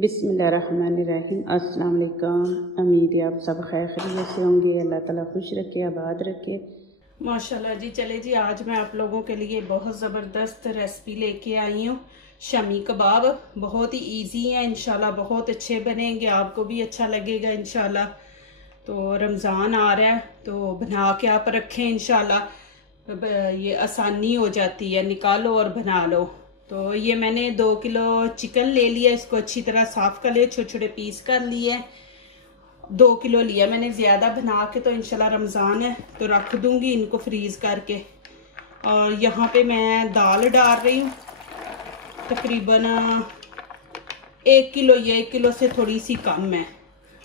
बिस्मिल्लाहिर्रहमानिर्रहीम। अस्सलाम वालेकुम। उम्मीद है आप सब खैर खैरियत से होंगे। अल्लाह ताला खुश रखे, आबाद रखे। माशाल्लाह जी। चले जी, आज मैं आप लोगों के लिए बहुत ज़बरदस्त रेसिपी लेके आई हूँ। शमी कबाब बहुत ही इजी है, इंशाल्लाह बहुत अच्छे बनेंगे, आपको भी अच्छा लगेगा इंशाल्लाह। तो रमज़ान आ रहा है तो बना के आप रखें, इंशाल्लाह ये आसानी हो जाती है, निकालो और बना लो। तो ये मैंने 2 किलो चिकन ले लिया, इसको अच्छी तरह साफ कर लिया, छोटे छोटे पीस कर लिए। 2 किलो लिया मैंने, ज़्यादा बना के तो इंशाल्लाह रमज़ान है तो रख दूंगी इनको फ्रीज करके। और यहाँ पे मैं दाल डाल रही हूँ, तकरीबन 1 किलो, ये 1 किलो से थोड़ी सी कम है।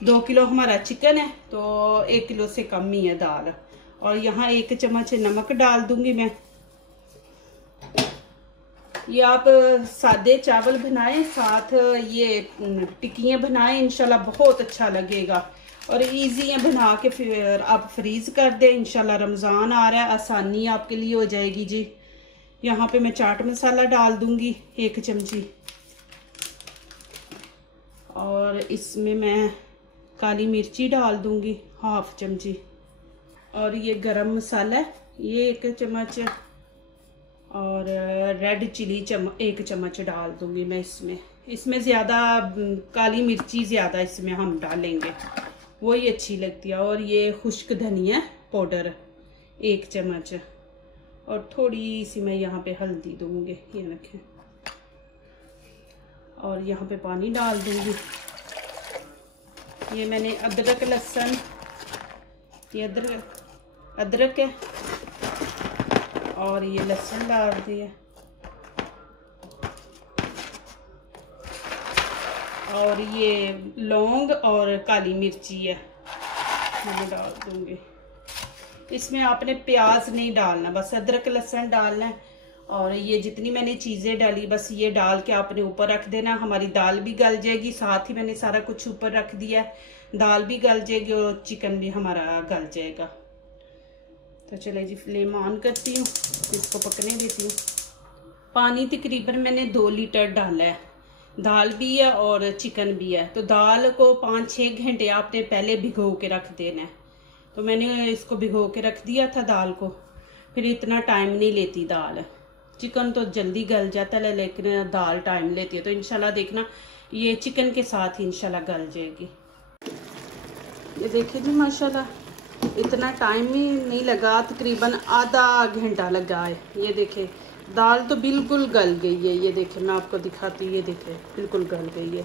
2 किलो हमारा चिकन है तो 1 किलो से कम ही है दाल। और यहाँ 1 चम्मच नमक डाल दूंगी मैं। ये आप सादे चावल बनाएं, साथ ये टिक्कियाँ बनाएं, इंशाल्लाह बहुत अच्छा लगेगा और इजी है बना के। फिर आप फ्रीज कर दें, इंशाल्लाह रमज़ान आ रहा है, आसानी आपके लिए हो जाएगी जी। यहाँ पे मैं चाट मसाला डाल दूंगी 1 चमची, और इसमें मैं काली मिर्ची डाल दूंगी 1/2 चमची, और ये गरम मसाला है ये 1 चम्मच, और रेड चिली 1 चम्मच डाल दूंगी मैं इसमें ज़्यादा काली मिर्ची ज़्यादा इसमें हम डालेंगे, वही अच्छी लगती है। और ये खुश्क धनिया पाउडर 1 चम्मच, और थोड़ी सी मैं यहाँ पे हल्दी दूंगी, ये रखें। और यहाँ पे पानी डाल दूंगी। ये मैंने अदरक लहसुन, ये अदरक है और ये लहसुन डाल दिया, और ये लौंग और काली मिर्ची है मैं डाल दूंगी। इसमें आपने प्याज नहीं डालना, बस अदरक लहसुन डालना है। और ये जितनी मैंने चीज़ें डाली बस ये डाल के आपने ऊपर रख देना। हमारी दाल भी गल जाएगी, साथ ही मैंने सारा कुछ ऊपर रख दिया है, दाल भी गल जाएगी और चिकन भी हमारा गल जाएगा। तो चले जी, फ्लेम ऑन करती हूँ, इसको पकने देती हूँ। पानी तकरीबन मैंने 2 लीटर डाला है, दाल भी है और चिकन भी है। तो दाल को 5-6 घंटे आपने पहले भिगो के रख देना है। तो मैंने इसको भिगो के रख दिया था दाल को, फिर इतना टाइम नहीं लेती दाल। चिकन तो जल्दी गल जाता है लेकिन दाल टाइम लेती है। तो इंशाल्लाह देखना ये चिकन के साथ ही इंशाल्लाह गल जाएगी। ये देखिए जी, माशाल्लाह इतना टाइम ही नहीं लगा, तकरीबन आधा घंटा लगा है। ये देखे दाल तो बिल्कुल गल गई है, ये देखे मैं आपको दिखाती हूँ, ये देखे बिल्कुल गल गई है।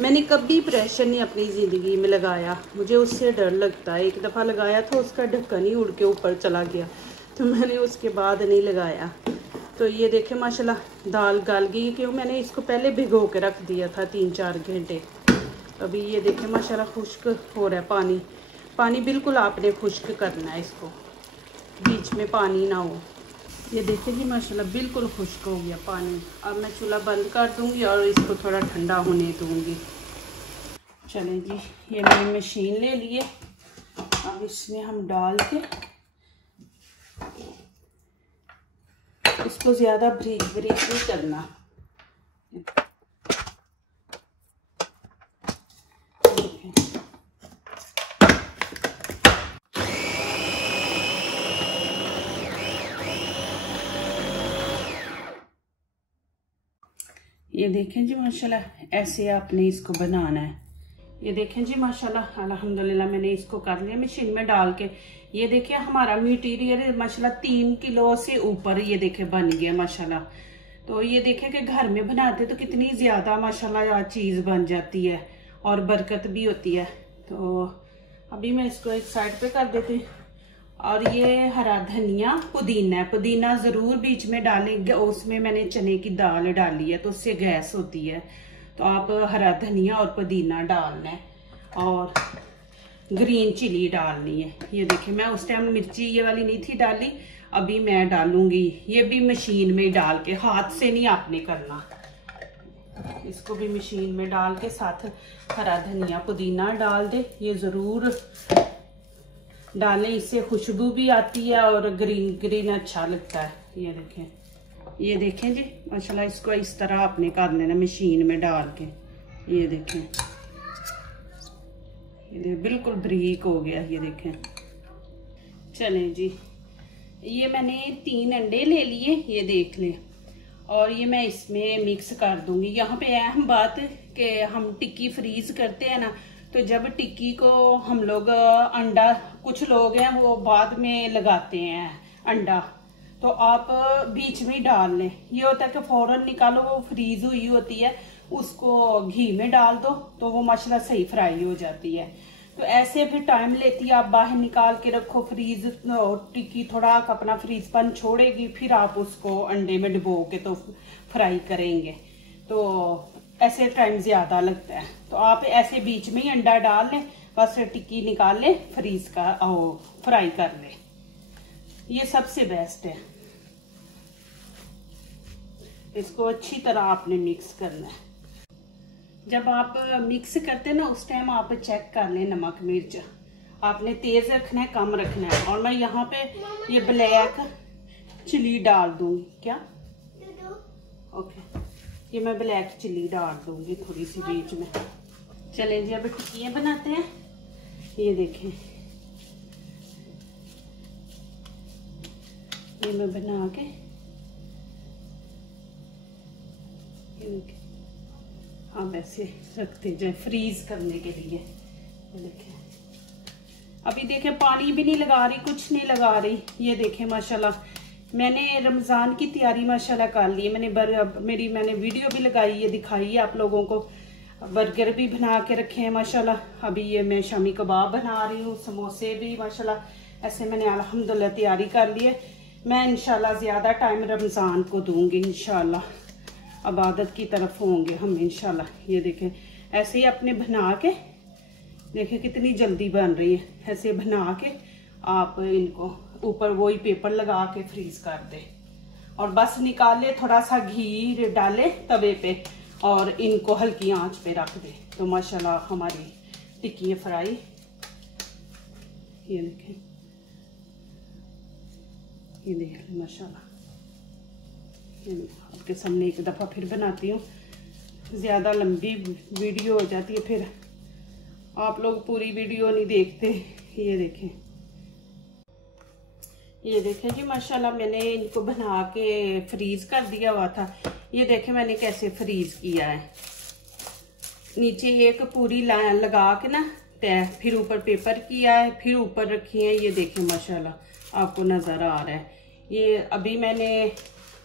मैंने कभी प्रेशर नहीं अपनी ज़िंदगी में लगाया, मुझे उससे डर लगता है। 1 दफ़ा लगाया था, उसका ढक्कन ही उड़ के ऊपर चला गया, तो मैंने उसके बाद नहीं लगाया। तो ये देखे माशाल्लाह दाल गल गई, क्यों मैंने इसको पहले भिगो के रख दिया था 3-4 घंटे। अभी ये देखे माशाल्लाह खुश्क हो रहा है पानी बिल्कुल आपने खुश्क करना है इसको, बीच में पानी ना हो। ये देखिए जी माशाल्लाह बिल्कुल खुश्क हो गया पानी। अब मैं चूल्हा बंद कर दूंगी और इसको थोड़ा ठंडा होने दूंगी। चलें जी, ये मैंने मशीन ले लिए, अब इसमें हम डाल के इसको ज़्यादा बारीक नहीं करना। ये देखें जी माशाल्लाह ऐसे आपने इसको बनाना है। ये देखें जी माशाल्लाह अल्हम्दुलिल्लाह मैंने इसको कर लिया मशीन में डाल के। ये देखिए हमारा मटीरियल माशाल्लाह 3 किलो से ऊपर ये देखे बन गया माशाल्लाह। तो ये देखें कि घर में बनाते तो कितनी ज़्यादा माशाल्लाह चीज़ बन जाती है और बरकत भी होती है। तो अभी मैं इसको एक साइड पे कर देती हूँ। और ये हरा धनिया पुदीना ज़रूर बीच में डालेंगे, उसमें मैंने चने की दाल डाली है तो उससे गैस होती है। तो आप हरा धनिया और पुदीना डालना है, और ग्रीन चिली डालनी है। ये देखिए मैं उस टाइम मिर्ची ये वाली नहीं थी डाली, अभी मैं डालूंगी। ये भी मशीन में डाल के, हाथ से नहीं आपने करना, इसको भी मशीन में डाल के साथ हरा धनिया पुदीना डाल दे। ये ज़रूर डालें, इससे खुशबू भी आती है और ग्रीन अच्छा लगता है। ये देखें जी माशाल्लाह, इसको इस तरह आपने कर लेना मशीन में डाल के। ये देखें, ये बिल्कुल बारीक हो गया, ये देखें। चलें जी, ये मैंने 3 अंडे ले लिए, ये देख लें, और ये मैं इसमें मिक्स कर दूंगी। यहाँ पे अहम बात कि हम टिक्की फ्रीज करते हैं ना, तो जब टिक्की को हम लोग अंडा, कुछ लोग हैं वो बाद में लगाते हैं अंडा, तो आप बीच में ही डाल लें। ये होता है कि फौरन निकालो, वो फ्रीज हुई होती है, उसको घी में डाल दो तो वो माशाल्लाह सही फ्राई हो जाती है। तो ऐसे फिर टाइम लेती है, आप बाहर निकाल के रखो फ्रीज, टिक्की थोड़ा अपना फ्रीजपन छोड़ेगी, फिर आप उसको अंडे में डुबो के तो फ्राई करेंगे, तो ऐसे टाइम ज्यादा लगता है। तो आप ऐसे बीच में ही अंडा डाल लें, बस टिक्की निकाल लें, फ्रीज का फ्राई कर लें, ये सबसे बेस्ट है। इसको अच्छी तरह आपने मिक्स करना है। जब आप मिक्स करते हैं ना, उस टाइम आप चेक कर लें नमक मिर्च, आपने तेज रखना है कम रखना है। और मैं यहाँ पे ये ब्लैक चिली डाल दूंगी, क्या ओके, ये मैं ब्लैक चिली डाल दूंगी थोड़ी सी बीच में। चलें जी, अब टिक्कियाँ बनाते हैं। ये देखें, ये मैं बना के, हम ऐसे रखते जाए फ्रीज करने के लिए। देखें, अभी देखें पानी भी नहीं लगा रही, कुछ नहीं लगा रही। ये देखें माशाल्लाह, मैंने रमज़ान की तैयारी माशाल्लाह कर ली है। मैंने वीडियो भी लगाई है, दिखाई है आप लोगों को। बर्गर भी बना के रखे हैं माशाल्लाह। अभी ये मैं शामी कबाब बना रही हूँ, समोसे भी माशाल्लाह। ऐसे मैंने अल्हम्दुलिल्लाह तैयारी कर ली है। मैं इंशाल्लाह ज़्यादा टाइम रमज़ान को दूंगी, इंशाल्लाह इबादत की तरफ होंगे हम इंशाल्लाह। ये देखें, ऐसे ही अपने बना के देखें कितनी जल्दी बन रही है। ऐसे बना के आप इनको ऊपर वही पेपर लगा के फ्रीज कर दे, और बस निकाले, थोड़ा सा घी डाले तवे पे और इनको हल्की आंच पे रख दे, तो माशाल्लाह हमारी टिक्की फ्राई। ये देखें, ये देखें माशाल्लाह। आपके सामने एक दफ़ा फिर बनाती हूँ, ज़्यादा लंबी वीडियो हो जाती है, फिर आप लोग पूरी वीडियो नहीं देखते। ये देखें जी माशाल्लाह, मैंने इनको बना के फ्रीज कर दिया हुआ था। ये देखें मैंने कैसे फ्रीज किया है, नीचे एक पूरी लाइन लगा के ना तय, फिर ऊपर पेपर किया है, फिर ऊपर रखी है। ये देखें माशाल्लाह आपको नज़र आ रहा है। ये अभी मैंने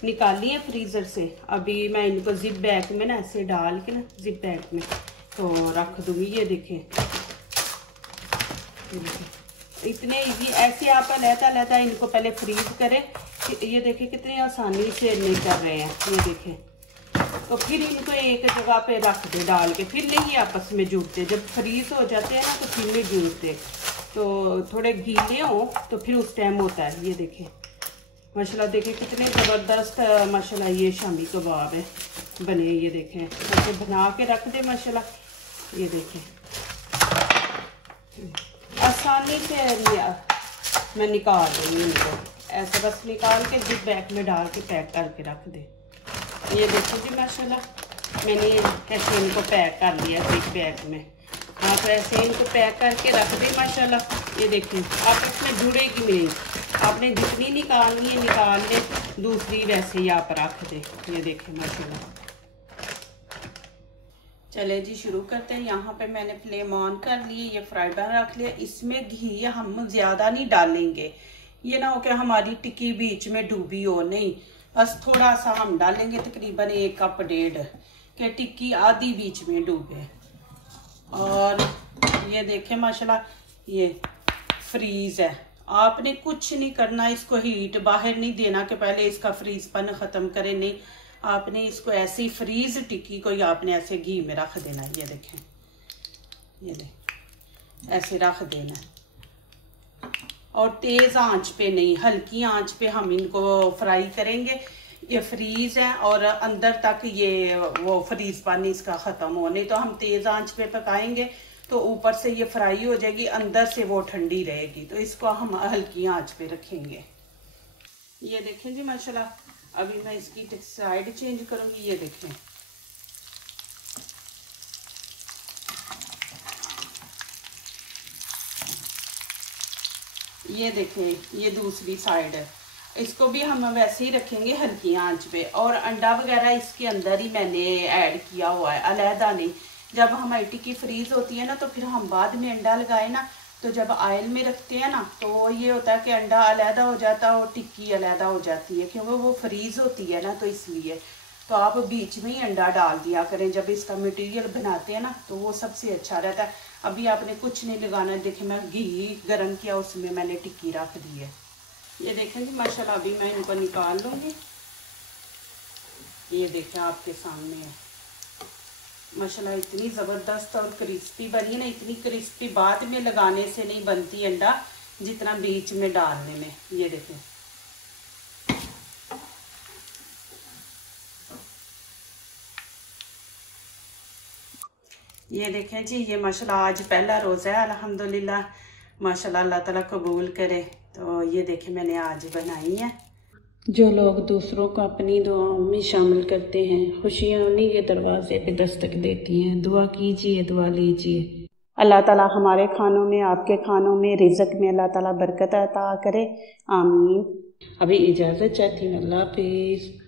निकाली है फ्रीजर से, अभी मैं इनको जिप बैग में ना ऐसे डाल के ना जिप बैग में तो रख दूंगी। ये देखें, इतने इजी, ऐसे आप लहता इनको पहले फ्रीज करें। ये देखें कितनी आसानी से नहीं कर रहे हैं। ये देखें, तो फिर इनको एक जगह पे रख दे डाल के, फिर नहीं आपस में जुड़ते। जब फ्रीज हो जाते हैं ना तो फिर नहीं जुड़ते, तो थोड़े गीले हो तो फिर उस टाइम होता है। ये देखें माशाल्लाह, देखें कितने ज़बरदस्त माशाल्लाह ये शामी कबाब है बने। ये देखें, ऐसे बना के रख दे माशाल्लाह। ये देखें आसानी से मैं निकाल रही हूँ इनको, ऐसे बस निकाल के जिप बैग में डाल के पैक करके रख दे। ये देखो जी माशाल्लाह, मैंने कैसे इनको पैक कर लिया जिप बैग में। आप ऐसे इनको पैक करके रख दे माशाल्लाह। ये देखिए, आप इसमें जुड़ेगी नहीं, आपने जितनी निकालनी है निकाल ले, दूसरी वैसे ही आप रख दे। ये देखें माशाल्लाह। चले जी शुरू करते हैं। यहाँ पे मैंने फ्लेम ऑन कर ली, ये फ्राई पैन रख लिया। इसमें घी हम ज्यादा नहीं डालेंगे, ये ना हो कि हमारी टिक्की बीच में डूबी हो, नहीं, बस थोड़ा सा हम डालेंगे, तकरीबन 1 कप 1.5 कि टिक्की आधी बीच में डूबे। और ये देखें माशाल्लाह, ये फ्रीज है। आपने कुछ नहीं करना, इसको हीट बाहर नहीं देना कि पहले इसका फ्रीजपन ख़त्म करें, नहीं, आपने इसको ऐसे ही फ्रीज टिक्की को ही आपने ऐसे घी में रख देना। ये देखें, ये देखें ऐसे रख देना, और तेज आंच पे नहीं, हल्की आंच पे हम इनको फ्राई करेंगे। ये फ्रीज है और अंदर तक ये वो फ्रीज पानी इसका ख़त्म हो, नहीं तो हम तेज आंच पे पकाएंगे तो ऊपर से ये फ्राई हो जाएगी, अंदर से वो ठंडी रहेगी। तो इसको हम हल्की आंच पे रखेंगे। ये देखें जी माशाल्लाह, अभी मैं इसकी साइड चेंज करूंगी। ये देखें ये देखें, ये दूसरी साइड है, इसको भी हम वैसे ही रखेंगे हल्की आंच पे। और अंडा वगैरह इसके अंदर ही मैंने ऐड किया हुआ है, अलहदा नहीं। जब हमारी टिक्की फ्रीज होती है ना, तो फिर हम बाद में अंडा लगाए ना, तो जब ऑयल में रखते हैं ना, तो ये होता है कि अंडा अलहदा हो जाता है और टिक्की अलहदा हो जाती है, क्योंकि वो फ्रीज होती है ना, तो इसलिए। तो आप बीच में ही अंडा डाल दिया करें जब इसका मटेरियल बनाते हैं ना, तो वो सबसे अच्छा रहता है। अभी आपने कुछ नहीं लगाना, देखिए मैं घी गरम किया, उसमें मैंने टिक्की रख दी है। ये देखेंगे माशाल्लाह, अभी मैं इनको निकाल लूँगी। ये देखें आपके सामने है माशाल्लाह, इतनी ज़बरदस्त और क्रिस्पी बनी है ना। इतनी क्रिस्पी बाद में लगाने से नहीं बनती अंडा, जितना बीच में डालने में। ये देखें, ये देखें जी, ये माशाल्लाह आज पहला रोज़ा है, अल्हम्दुलिल्लाह माशाल्लाह, अल्लाह ताला कबूल करे। तो ये देखें मैंने आज बनाई है। जो लोग दूसरों को अपनी दुआओं में शामिल करते हैं, खुशियाँ उन्हीं के दरवाजे पे दस्तक देती हैं। दुआ कीजिए, दुआ लीजिए। अल्लाह ताला हमारे खानों में, आपके खानों में, रिज़्क में अल्लाह ताला बरकत अता करे, आमीन। अभी इजाज़त चाहती हूँ, अल्लाह हाफिज़।